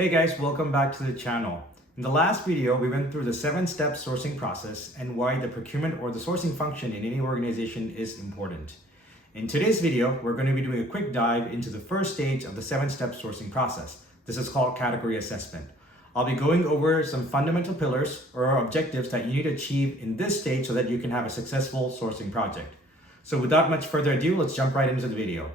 Hey guys, welcome back to the channel. In the last video, we went through the 7-step sourcing process and why the procurement or the sourcing function in any organization is important. In today's video, we're going to be doing a quick dive into the first stage of the 7-step sourcing process. This is called category assessment. I'll be going over some fundamental pillars or objectives that you need to achieve in this stage so that you can have a successful sourcing project. So without much further ado, let's jump right into the video.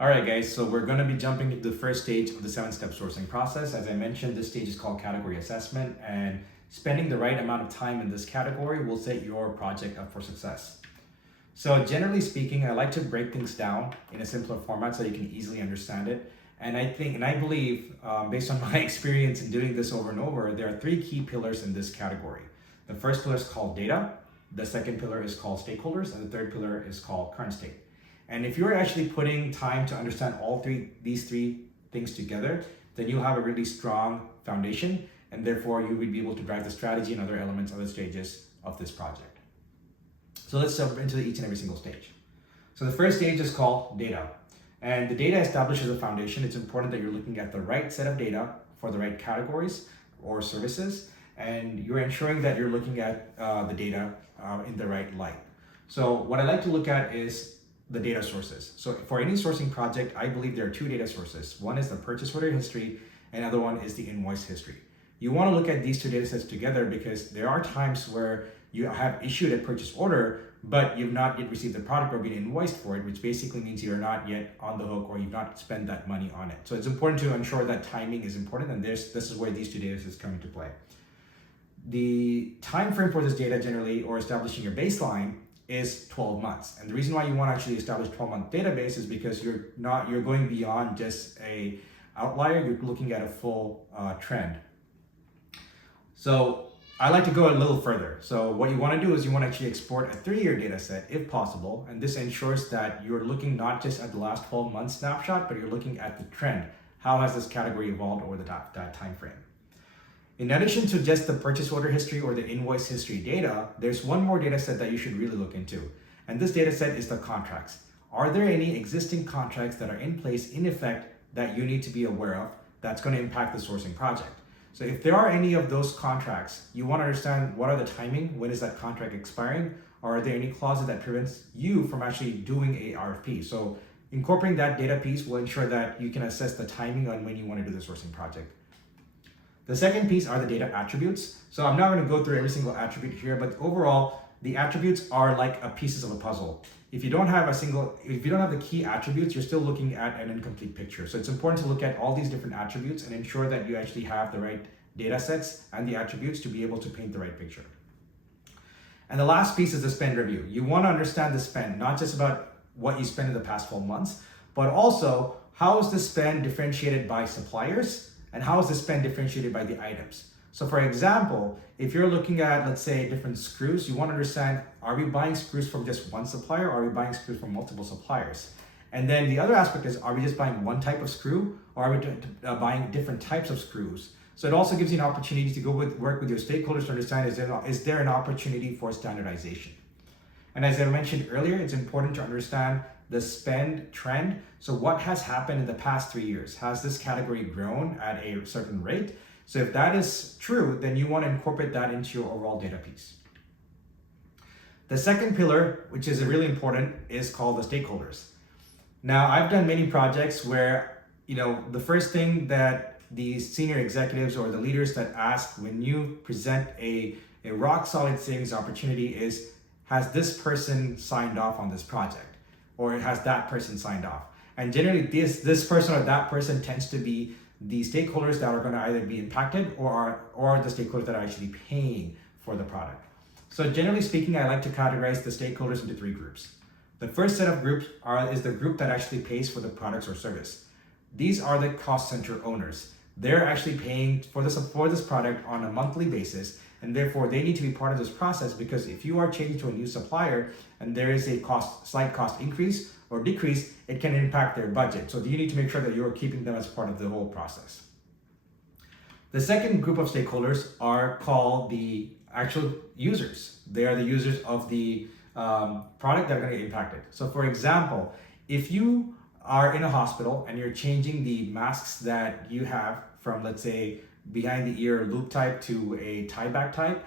Alright guys, so we're going to be jumping into the first stage of the 7-step sourcing process. As I mentioned, this stage is called category assessment, and spending the right amount of time in this category will set your project up for success. So generally speaking, I like to break things down in a simpler format so you can easily understand it. And I believe, based on my experience in doing this over and over, there are 3 key pillars in this category. The first pillar is called data, the second pillar is called stakeholders, and the third pillar is called current state. And if you're actually putting time to understand these three things together, then you'll have a really strong foundation, and therefore you will be able to drive the strategy and other elements, other stages of this project. So let's jump into each and every single stage. So the first stage is called data. And the data establishes a foundation. It's important that you're looking at the right set of data for the right categories or services, and you're ensuring that you're looking at the data in the right light. So what I like to look at is the data sources. So for any sourcing project, I believe there are 2 data sources. One is the purchase order history, and another one is the invoice history. You want to look at these 2 data sets together because there are times where you have issued a purchase order, but you've not yet received the product or been invoiced for it, which basically means you're not yet on the hook or you've not spent that money on it. So it's important to ensure that timing is important, and this is where these 2 data sets come into play. The time frame for this data generally, or establishing your baseline, is 12 months. And the reason why you want to actually establish 12-month database is because you're going beyond just a outlier, you're looking at a full trend. So I like to go a little further. So what you want to do is you want to actually export a 3-year data set if possible, and this ensures that you're looking not just at the last 12 month snapshot, but you're looking at the trend. How has this category evolved over that time frame? In addition to just the purchase order history or the invoice history data, there's one more data set that you should really look into. And this data set is the contracts. Are there any existing contracts that are in place, in effect, that you need to be aware of that's going to impact the sourcing project? So if there are any of those contracts, you want to understand what are the timing, when is that contract expiring, or are there any clauses that prevents you from actually doing a RFP? So incorporating that data piece will ensure that you can assess the timing on when you want to do the sourcing project. The second piece are the data attributes. So I'm not going to go through every single attribute here, but overall, the attributes are like pieces of a puzzle. If you don't have the key attributes, you're still looking at an incomplete picture. So it's important to look at all these different attributes and ensure that you actually have the right data sets and the attributes to be able to paint the right picture. And the last piece is the spend review. You want to understand the spend, not just about what you spent in the past 12 months, but also how is the spend differentiated by suppliers, and how is the spend differentiated by the items? So for example, if you're looking at, let's say, different screws, you want to understand, are we buying screws from just one supplier, or are we buying screws from multiple suppliers? And then the other aspect is, are we just buying one type of screw, or are we buying different types of screws? So it also gives you an opportunity to work with your stakeholders to understand, is there an opportunity for standardization? And as I mentioned earlier, it's important to understand the spend trend. So what has happened in the past 3 years? Has this category grown at a certain rate? So if that is true, then you want to incorporate that into your overall data piece. The second pillar, which is really important, is called the stakeholders. Now, I've done many projects where, the first thing that the senior executives or the leaders that ask when you present a rock solid savings opportunity is, has this person signed off on this project? Or has that person signed off? And generally this person or that person tends to be the stakeholders that are going to either be impacted or the stakeholders that are actually paying for the product. So generally speaking, I like to categorize the stakeholders into 3 groups. The first set of groups is the group that actually pays for the products or service. These are the cost center owners. They're actually paying for this product on a monthly basis, and therefore they need to be part of this process, because if you are changing to a new supplier and there is a slight cost increase or decrease, it can impact their budget. So you need to make sure that you're keeping them as part of the whole process. The second group of stakeholders are called the actual users. They are the users of the product that are going to get impacted. So for example, if you are in a hospital and you're changing the masks that you have from, let's say, behind the ear loop type to a tie back type,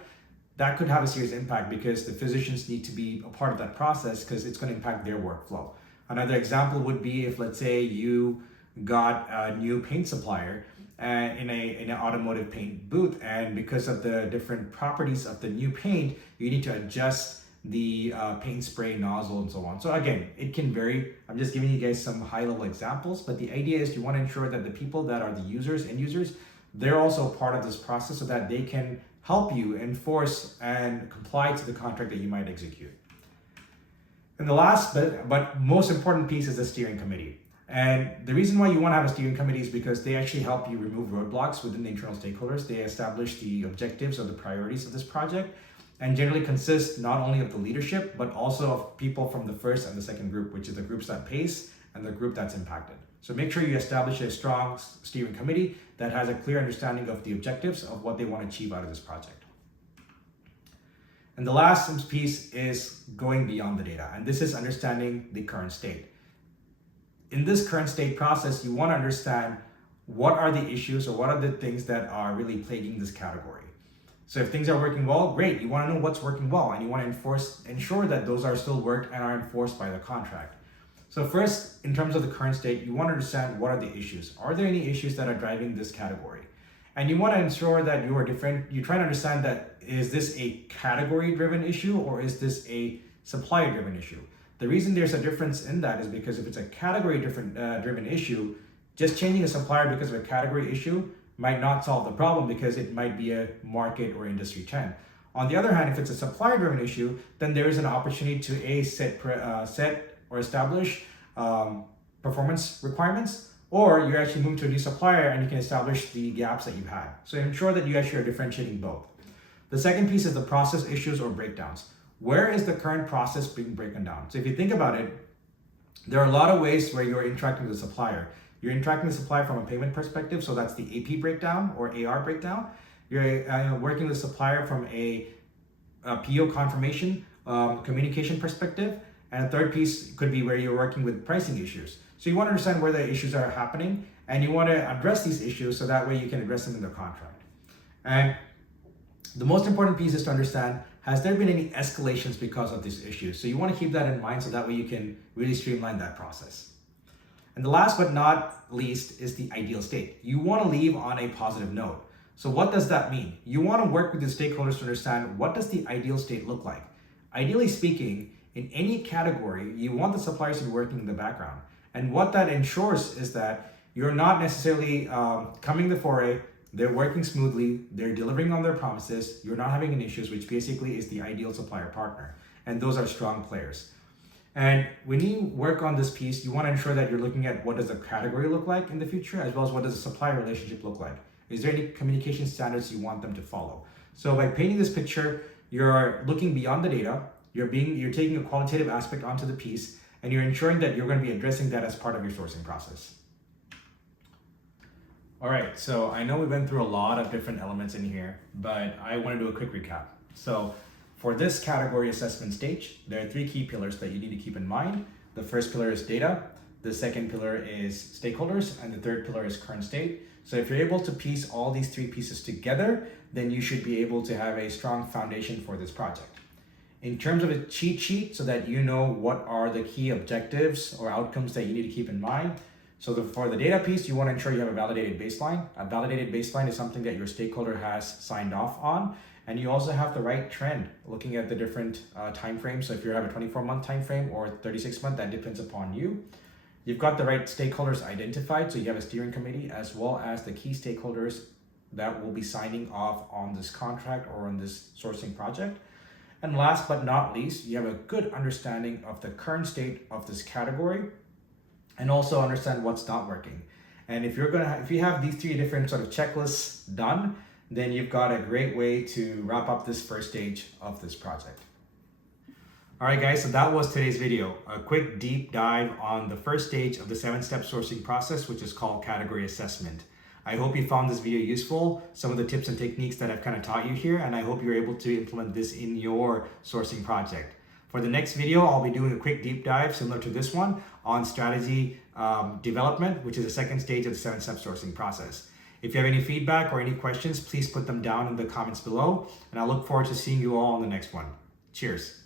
that could have a serious impact because the physicians need to be a part of that process because it's going to impact their workflow. Another example would be if, let's say, you got a new paint supplier in an automotive paint booth, and because of the different properties of the new paint, you need to adjust the paint spray nozzle and so on. So again, it can vary. I'm just giving you guys some high-level examples, but the idea is you want to ensure that the people that are the users, end users, they're also part of this process so that they can help you enforce and comply to the contract that you might execute. And the last but most important piece is the steering committee. And the reason why you want to have a steering committee is because they actually help you remove roadblocks within the internal stakeholders. They establish the objectives or the priorities of this project, and generally consist not only of the leadership, but also of people from the first and the second group, which is the groups that pace and the group that's impacted. So make sure you establish a strong steering committee that has a clear understanding of the objectives of what they want to achieve out of this project. And the last piece is going beyond the data, and this is understanding the current state. In this current state process, you want to understand what are the issues or what are the things that are really plaguing this category. So if things are working well, great. You want to know what's working well, and you want to ensure that those are still worked and are enforced by the contract. So first, in terms of the current state, you want to understand what are the issues. Are there any issues that are driving this category? And you want to ensure that you try to understand that, is this a category-driven issue or is this a supplier-driven issue? The reason there's a difference in that is because if it's a category-driven issue, just changing a supplier because of a category issue might not solve the problem because it might be a market or industry trend. On the other hand, if it's a supplier-driven issue, then there is an opportunity to set or establish performance requirements, or you're actually moving to a new supplier and you can establish the gaps that you've had. So ensure that you actually are differentiating both. The second piece is the process issues or breakdowns. Where is the current process being broken down? So if you think about it, there are a lot of ways where you're interacting with the supplier. You're interacting with the supplier from a payment perspective, so that's the AP breakdown or AR breakdown. You're working with the supplier from a PO confirmation communication perspective. And a third piece could be where you're working with pricing issues. So you want to understand where the issues are happening, and you want to address these issues so that way you can address them in the contract. And the most important piece is to understand, has there been any escalations because of these issues? So you want to keep that in mind so that way you can really streamline that process. And the last but not least is the ideal state. You want to leave on a positive note. So what does that mean? You want to work with the stakeholders to understand, what does the ideal state look like? Ideally speaking, in any category, you want the suppliers to be working in the background. And what that ensures is that you're not necessarily coming the foray, they're working smoothly, they're delivering on their promises, you're not having any issues, which basically is the ideal supplier partner. And those are strong players. And when you work on this piece, you want to ensure that you're looking at what does the category look like in the future, as well as what does the supplier relationship look like. Is there any communication standards you want them to follow? So by painting this picture, you're looking beyond the data, you're taking a qualitative aspect onto the piece, and you're ensuring that you're going to be addressing that as part of your sourcing process. All right, so I know we went through a lot of different elements in here, but I want to do a quick recap. So for this category assessment stage, there are 3 key pillars that you need to keep in mind. The first pillar is data, the second pillar is stakeholders, and the third pillar is current state. So if you're able to piece all these 3 pieces together, then you should be able to have a strong foundation for this project. In terms of a cheat sheet, so that you know what are the key objectives or outcomes that you need to keep in mind. So for the data piece, you want to ensure you have a validated baseline. A validated baseline is something that your stakeholder has signed off on. And you also have the right trend, looking at the different time frames. So if you have a 24-month time frame or 36-month, that depends upon you. You've got the right stakeholders identified. So you have a steering committee as well as the key stakeholders that will be signing off on this contract or on this sourcing project. And last but not least, you have a good understanding of the current state of this category and also understand what's not working. And if you have these 3 different sort of checklists done, then you've got a great way to wrap up this first stage of this project. All right, guys, so that was today's video. A quick deep dive on the first stage of the 7-step sourcing process, which is called category assessment. I hope you found this video useful, some of the tips and techniques that I've kind of taught you here, and I hope you're able to implement this in your sourcing project. For the next video, I'll be doing a quick deep dive similar to this one on strategy development, which is the second stage of the 7-step sourcing process. If you have any feedback or any questions, please put them down in the comments below, and I look forward to seeing you all on the next one. Cheers.